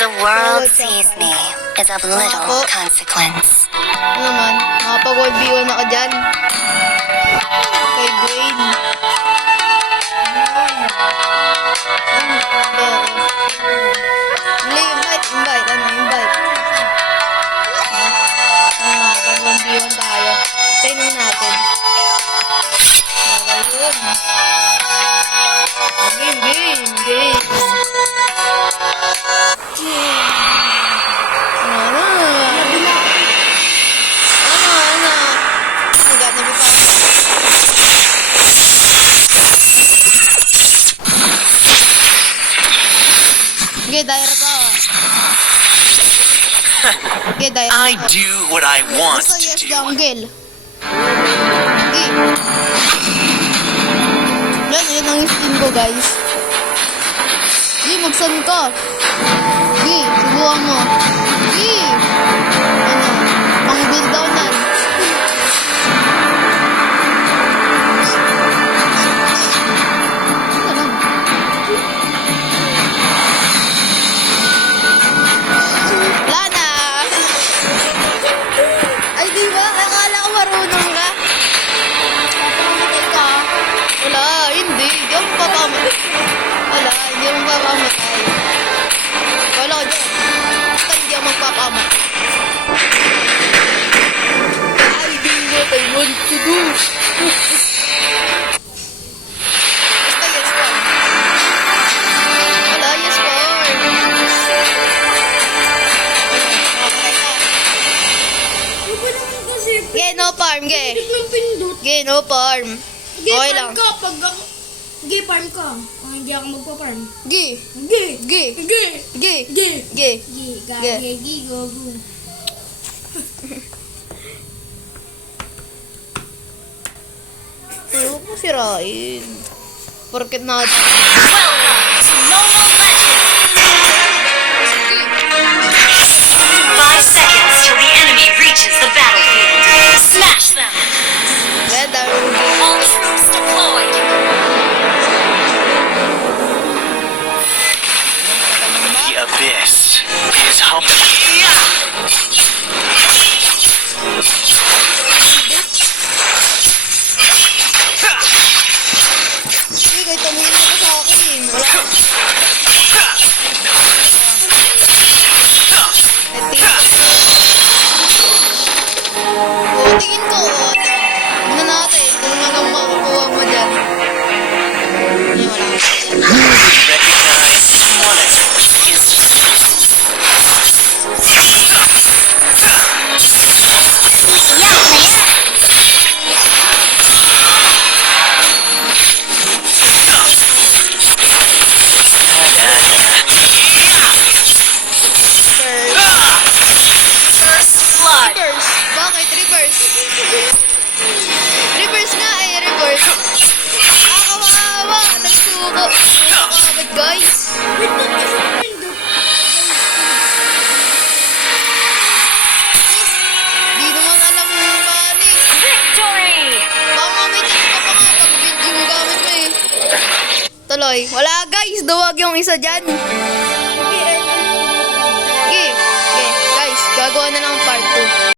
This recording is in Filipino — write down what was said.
The world sees me as of little consequence. Ano naman? Nakapag-gold B1 ako dyan. Kay Dwayne. Hindi, invite. Ano, invite. Nakapag-gold B1 tayo. Training natin. Game. Ano? Nagana mo pa. Okay, daira pa. Okay, daira I pa. do what I want Basta to yes, do. jungle. Okay. Yan ang steam ko, guys. Okay, magsan ka. Okay, subukan mo. Okay. Ano? Pang build down yan. Wala na. Ay, di ba? Akala ko marunong ka. Papamatay ka. Wala, hindi. Hindi ako papamatay. Wala, hindi ako papamatay. Wala ko dyan. Basta hindi ako magpapamatay. I do what I want to do. Basta yes pa. Wala, yes pa. Papamatay ka. Iba naman kasi. Ge, no farm, ge. Pindot ng pindot. Ge, no farm. Okay lang. Farm ka pag ako. Gay farm ka. Oh, hindi ako magpa-farm. Ge, Gay. ge, Gay. ge, Gay. ge. Gay. Gay. Gay. Go. Huwag mo sirain. Porket na... Welcome to Mobile Legends! 5 seconds till the enemy reaches the battlefield. Smash them! Ganda. All troops deployed! The abyss is humble. Sige, kahit tumingin ka sa akin. Wala ka. Tingin ko. Tignan natin kung anong makukuha mo dyan. Hindi, wala ka. Recognize one instantly. First blood! Reverse. Bakit? Reverse. Reverse nga eh. Reverse. Kawawa. Nagsuko. Bakit guys? Pindot kasi pindot. Di naman alam mo yung mani. Victory! Baka may check ka pa nga pag video yung gamit mo eh. Tuloy. Wala guys. Duwag yung isa dyan. Okay. Okay. Guys. Gagawa na lang part 2.